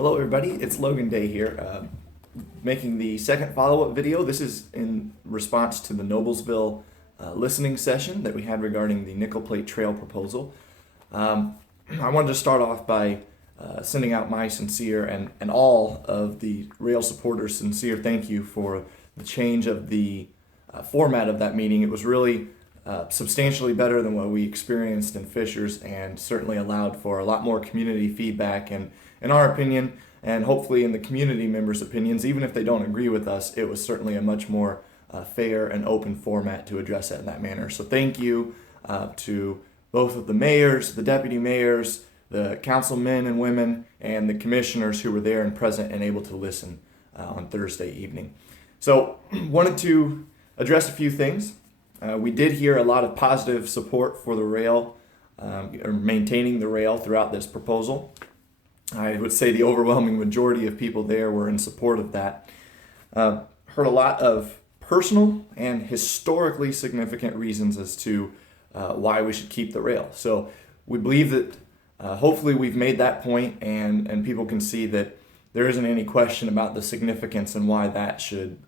Hello everybody, it's Logan Day here, making the second follow-up video. This is in response to the Noblesville listening session that we had regarding the nickel plate trail proposal. I wanted to start off by sending out my sincere and all of the rail supporters sincere thank you for the change of the format of that meeting. It was really substantially better than what we experienced in Fishers, and certainly allowed for a lot more community feedback. And in our opinion, and hopefully in the community members' opinions, even if they don't agree with us, it was certainly a much more fair and open format to address it in that manner. So thank you to both of the mayors, the deputy mayors, the councilmen and women, and the commissioners who were there and present and able to listen on Thursday evening. So wanted to address a few things. We did hear a lot of positive support for the rail, or maintaining the rail throughout this proposal. I would say the overwhelming majority of people there were in support of that. Heard a lot of personal and historically significant reasons as to why we should keep the rail. So we believe that hopefully we've made that point, and people can see that there isn't any question about the significance and why that should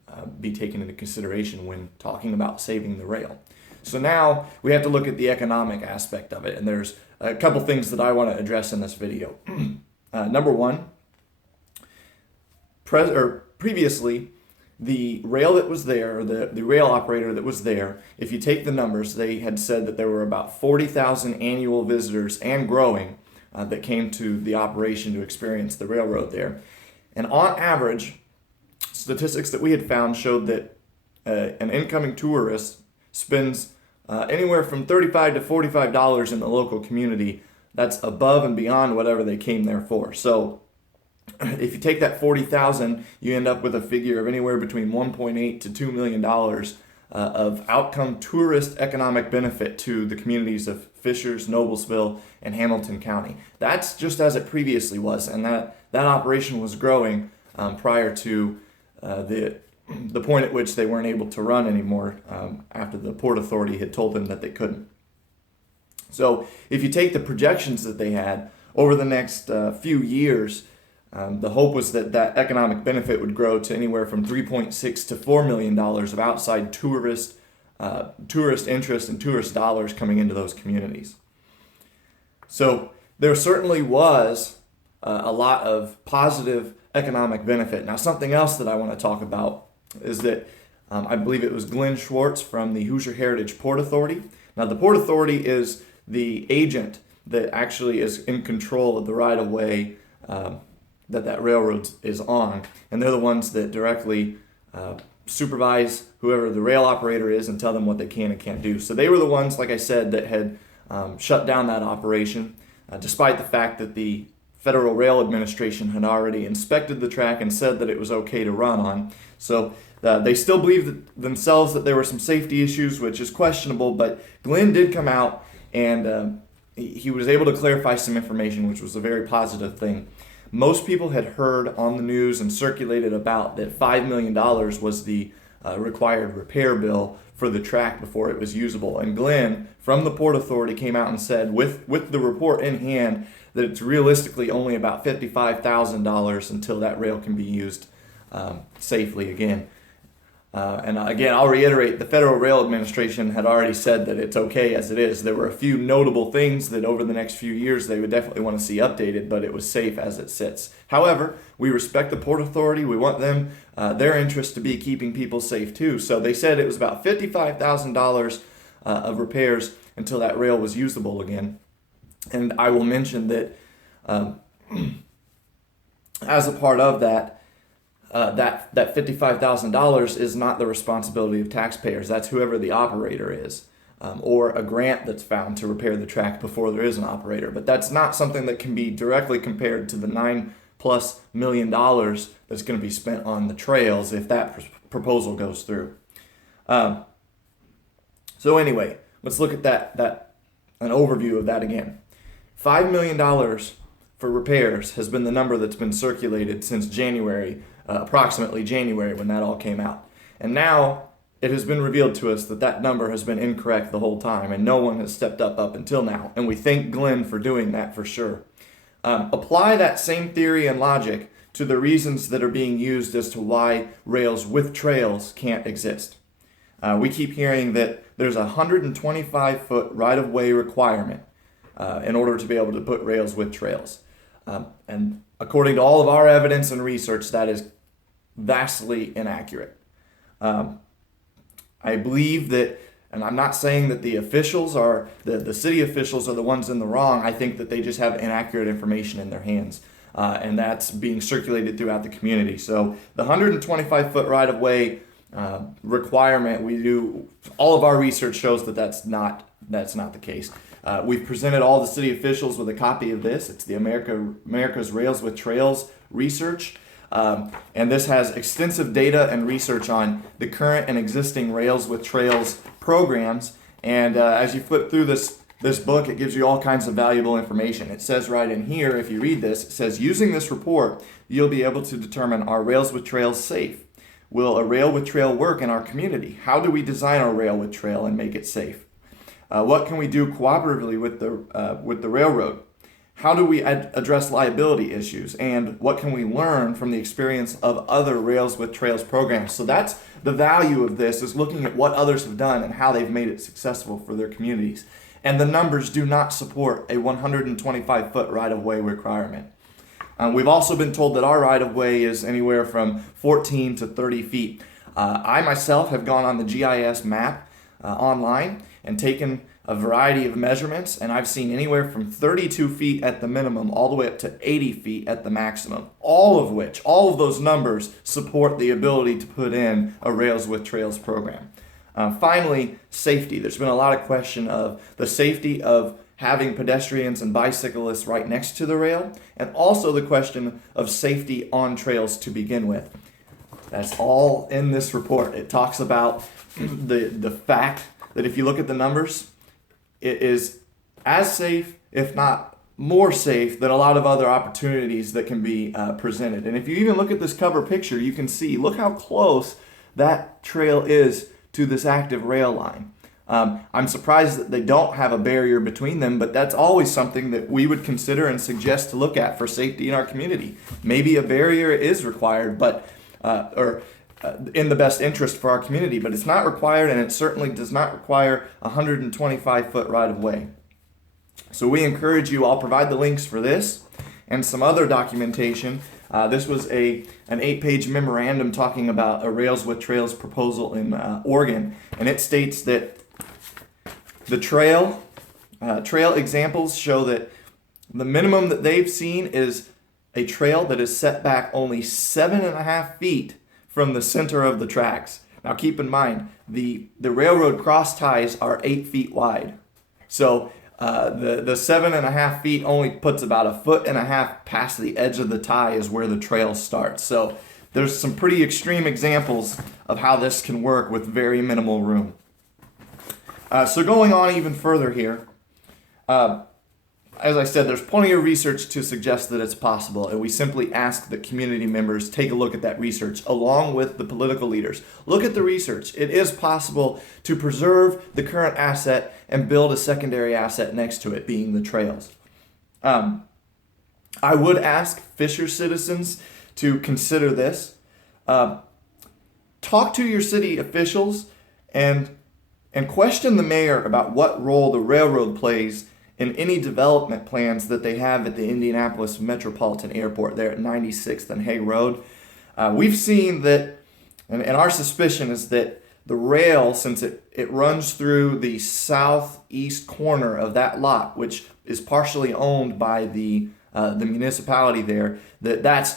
be taken into consideration when talking about saving the rail. So now we have to look at the economic aspect of it, and there's a couple things that I want to address in this video. Number one, previously, the rail that was there, or the rail operator that was there, if you take the numbers, they had said that there were about 40,000 annual visitors and growing that came to the operation to experience the railroad there. And on average, statistics that we had found showed that an incoming tourist spends anywhere from $35 to $45 in the local community. That's above and beyond whatever they came there for. So if you take that 40,000, you end up with a figure of anywhere between 1.8 to $2 million of outcome tourist economic benefit to the communities of Fishers, Noblesville, and Hamilton County. That's just as it previously was, and that operation was growing prior to the point at which they weren't able to run anymore after the Port Authority had told them that they couldn't. So if you take the projections that they had over the next few years, the hope was that that economic benefit would grow to anywhere from $3.6 to $4 million of outside tourist interest and tourist dollars coming into those communities. So there certainly was a lot of positive economic benefit. Now, something else that I want to talk about is that I believe it was Glenn Schwartz from the Hoosier Heritage Port Authority. Now, the Port Authority is the agent that actually is in control of the right-of-way that railroad is on, and they're the ones that directly supervise whoever the rail operator is and tell them what they can and can't do. So they were the ones, like I said, that had shut down that operation, despite the fact that the Federal Rail Administration had already inspected the track and said that it was okay to run on. So they still believe themselves that there were some safety issues, which is questionable, but Glenn did come out and he was able to clarify some information, which was a very positive thing. Most people had heard on the news and circulated about that $5 million was the required repair bill for the track before it was usable. And Glenn, from the Port Authority, came out and said, with the report in hand, that it's realistically only about $55,000 until that rail can be used safely again. And again, I'll reiterate, the Federal Rail Administration had already said that it's okay as it is. There were a few notable things that over the next few years they would definitely want to see updated, but it was safe as it sits. However, we respect the Port Authority. We want them, their interest to be keeping people safe too. So they said it was about $55,000 of repairs until that rail was usable again. And I will mention that as a part of that, that $55,000 is not the responsibility of taxpayers. That's whoever the operator is, or a grant that's found to repair the track before there is an operator. But that's not something that can be directly compared to the $9+ million that's going to be spent on the trails if that proposal goes through. So anyway, let's look at an overview of that again. $5 million for repairs has been the number that's been circulated since January, approximately January when that all came out. And now it has been revealed to us that that number has been incorrect the whole time, and no one has stepped up until now. And we thank Glenn for doing that for sure. Apply that same theory and logic to the reasons that are being used as to why rails with trails can't exist. We keep hearing that there's a 125-foot right-of-way requirement in order to be able to put rails with trails. And according to all of our evidence and research, that is vastly inaccurate. I believe that, and I'm not saying that the officials are, the city officials are the ones in the wrong. I think that they just have inaccurate information in their hands. And that's being circulated throughout the community. So the 125-foot right-of-way requirement, all of our research shows that that's not the case. We've presented all the city officials with a copy of this. It's the America's Rails with Trails research. And this has extensive data and research on the current and existing Rails with Trails programs. And as you flip through this book, it gives you all kinds of valuable information. It says right in here, if you read this, it says, using this report, you'll be able to determine, are Rails with Trails safe? Will a rail with trail work in our community? How do we design our rail with trail and make it safe? What can we do cooperatively with the railroad? How do we address liability issues? And what can we learn from the experience of other Rails with Trails programs? So that's the value of this, is looking at what others have done and how they've made it successful for their communities. And the numbers do not support a 125-foot right-of-way requirement. We've also been told that our right-of-way is anywhere from 14 to 30 feet. I myself have gone on the GIS map online and taken a variety of measurements, and I've seen anywhere from 32 feet at the minimum all the way up to 80 feet at the maximum, all of those numbers support the ability to put in a Rails with Trails program. Finally, safety. There's been a lot of question of the safety of having pedestrians and bicyclists right next to the rail, and also the question of safety on trails to begin with. That's all in this report. It talks about the fact that if you look at the numbers, it is as safe, if not more safe, than a lot of other opportunities that can be presented. And if you even look at this cover picture, you can see, look how close that trail is to this active rail line. I'm surprised that they don't have a barrier between them, but that's always something that we would consider and suggest to look at for safety in our community. Maybe a barrier is required, but in the best interest for our community, but it's not required, and it certainly does not require a 125-foot right-of-way. So we encourage you, I'll provide the links for this and some other documentation. This was an 8-page memorandum talking about a Rails with Trails proposal in Oregon, and it states that the trail examples show that the minimum that they've seen is a trail that is set back only 7.5 feet from the center of the tracks. Now keep in mind, the railroad cross ties are 8 feet wide. So the 7.5 feet only puts about 1.5 feet past the edge of the tie is where the trail starts. So there's some pretty extreme examples of how this can work with very minimal room. So going on even further here, as I said, there's plenty of research to suggest that it's possible, and we simply ask that community members take a look at that research along with the political leaders. Look at the research. It is possible to preserve the current asset and build a secondary asset next to it, being the trails. I would ask Fisher citizens to consider this. Talk to your city officials and question the mayor about what role the railroad plays in any development plans that they have at the Indianapolis Metropolitan Airport there at 96th and Hay Road. We've seen that, and our suspicion is that the rail, since it runs through the southeast corner of that lot, which is partially owned by the municipality there, that's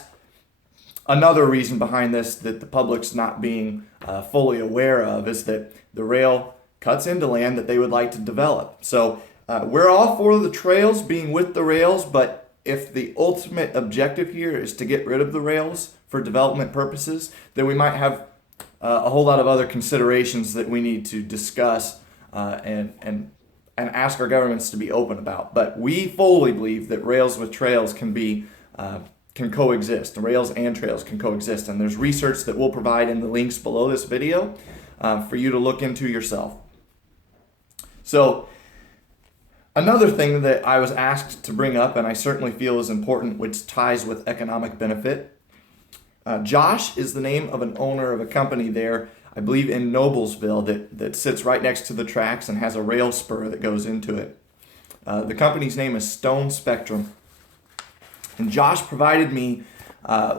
another reason behind this that the public's not being fully aware of, is that the rail cuts into land that they would like to develop. So we're all for the trails being with the rails, but if the ultimate objective here is to get rid of the rails for development purposes, then we might have a whole lot of other considerations that we need to discuss and ask our governments to be open about. But we fully believe that rails with trails can coexist. Rails and trails can coexist, and there's research that we'll provide in the links below this video for you to look into yourself. So Another thing that I was asked to bring up, and I certainly feel is important, which ties with economic benefit. Josh is the name of an owner of a company there, I believe in Noblesville, that sits right next to the tracks and has a rail spur that goes into it. The company's name is Stone Spectrum. And Josh provided me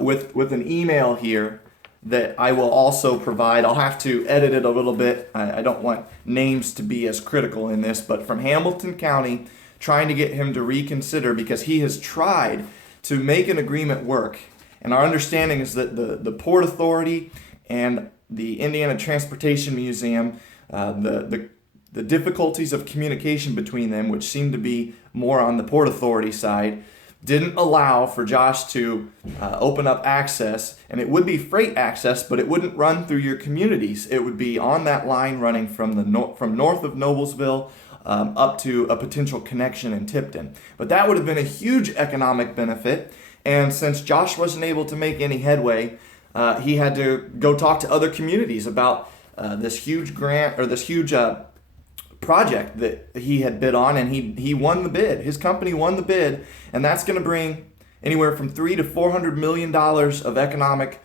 with an email here that I will also provide. I'll have to edit it a little bit. I don't want names to be as critical in this, but from Hamilton County, trying to get him to reconsider because he has tried to make an agreement work. And our understanding is that the Port Authority and the Indiana Transportation Museum, the difficulties of communication between them, which seem to be more on the Port Authority side, didn't allow for Josh to open up access, and it would be freight access, but it wouldn't run through your communities. It would be on that line running from north of Noblesville up to a potential connection in Tipton. But that would have been a huge economic benefit, and since Josh wasn't able to make any headway, he had to go talk to other communities about this huge grant or this huge project that he had bid on, and he won the bid. His company won the bid, and that's going to bring anywhere from $300 to $400 million of economic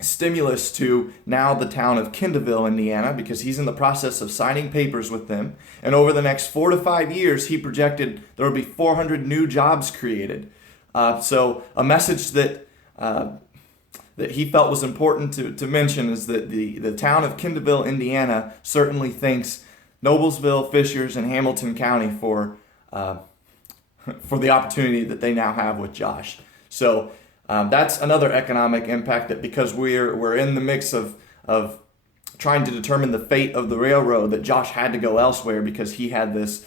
stimulus to now the town of Kendallville, Indiana, because he's in the process of signing papers with them. And over the next 4 to 5 years, he projected there will be 400 new jobs created. So a message that he felt was important to mention is that the town of Kendallville, Indiana, certainly thanks Noblesville, Fishers, and Hamilton County for the opportunity that they now have with Josh. So that's another economic impact, that because we're in the mix of trying to determine the fate of the railroad, that Josh had to go elsewhere because he had this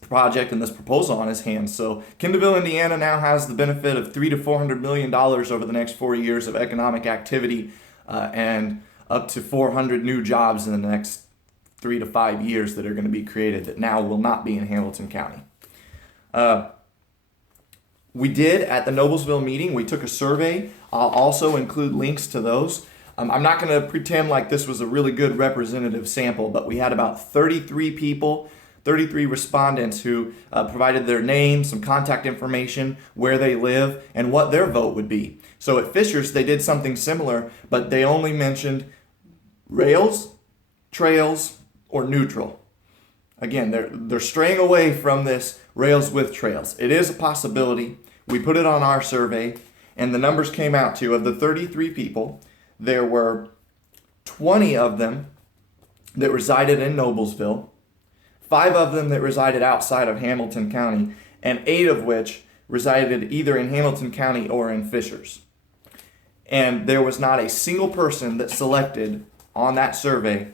project and this proposal on his hands. So Kendallville, Indiana now has the benefit of $300 to $400 million over the next 4 years of economic activity and up to 400 new jobs in the next 3 to 5 years that are going to be created that now will not be in Hamilton County. We did at the Noblesville meeting, we took a survey. I'll also include links to those. I'm not going to pretend like this was a really good representative sample, but we had about 33 people, 33 respondents who provided their name, some contact information, where they live, and what their vote would be. So at Fishers, they did something similar, but they only mentioned rails, trails, or neutral. Again, they're straying away from this rails with trails. It is a possibility. We put it on our survey, and the numbers came out to, of the 33 people, there were 20 of them that resided in Noblesville, 5 of them that resided outside of Hamilton County, and 8 of which resided either in Hamilton County or in Fishers. And there was not a single person that selected on that survey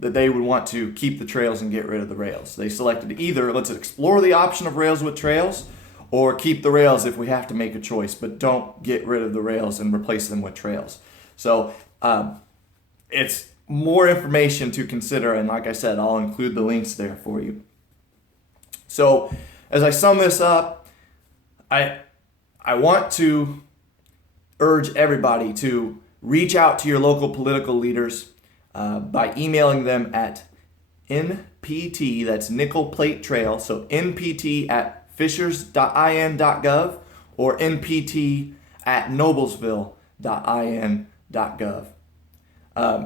that they would want to keep the trails and get rid of the rails. They selected either let's explore the option of rails with trails, or keep the rails if we have to make a choice, but don't get rid of the rails and replace them with trails. So it's more information to consider, and like I said, I'll include the links there for you. So as I sum this up, I want to urge everybody to reach out to your local political leaders by emailing them at NPT, that's Nickel Plate Trail, so NPT at fishers.in.gov or npt at noblesville.in.gov.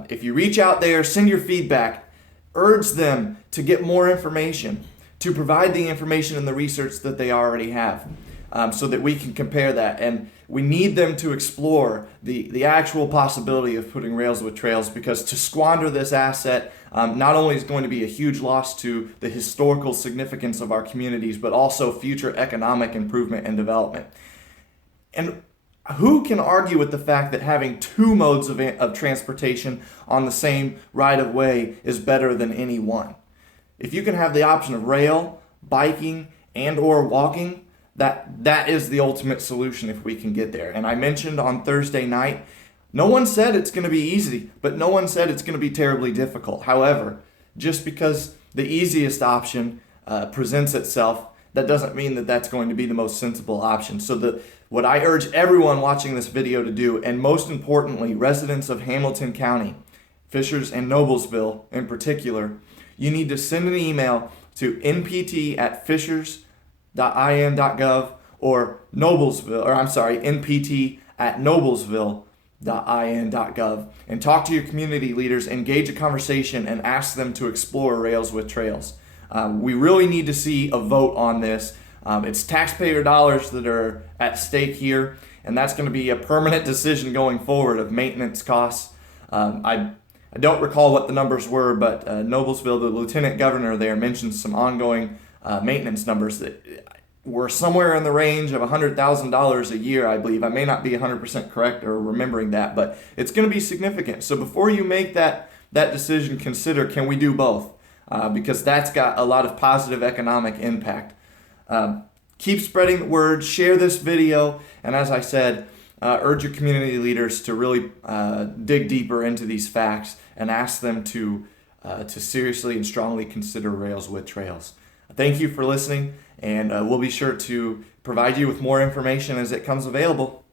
If you reach out there, send your feedback, urge them to get more information, to provide the information and the research that they already have, so that we can compare that. And we need them to explore the actual possibility of putting rails with trails, because to squander this asset not only is going to be a huge loss to the historical significance of our communities, but also future economic improvement and development. And who can argue with the fact that having 2 modes of transportation on the same right-of-way is better than any one? If you can have the option of rail, biking, and or walking, that is the ultimate solution if we can get there. And I mentioned on Thursday night, no one said it's going to be easy, but no one said it's going to be terribly difficult. However, just because the easiest option presents itself, that doesn't mean that that's going to be the most sensible option. So what I urge everyone watching this video to do, and most importantly, residents of Hamilton County, Fishers and Noblesville in particular, you need to send an email to npt@fishers.in.gov or npt@noblesville.in.gov and talk to your community leaders, engage a conversation, and ask them to explore Rails with Trails. We really need to see a vote on this. It's taxpayer dollars that are at stake here, and that's going to be a permanent decision going forward of maintenance costs. I don't recall what the numbers were, but Noblesville, the lieutenant governor there, mentioned some ongoing maintenance numbers that were somewhere in the range of $100,000 a year, I believe. I may not be 100% correct or remembering that, but it's going to be significant. So before you make that decision, consider, can we do both? Because that's got a lot of positive economic impact. Keep spreading the word, share this video, and as I said, urge your community leaders to really dig deeper into these facts and ask them to seriously and strongly consider Rails with Trails. Thank you for listening, and we'll be sure to provide you with more information as it comes available.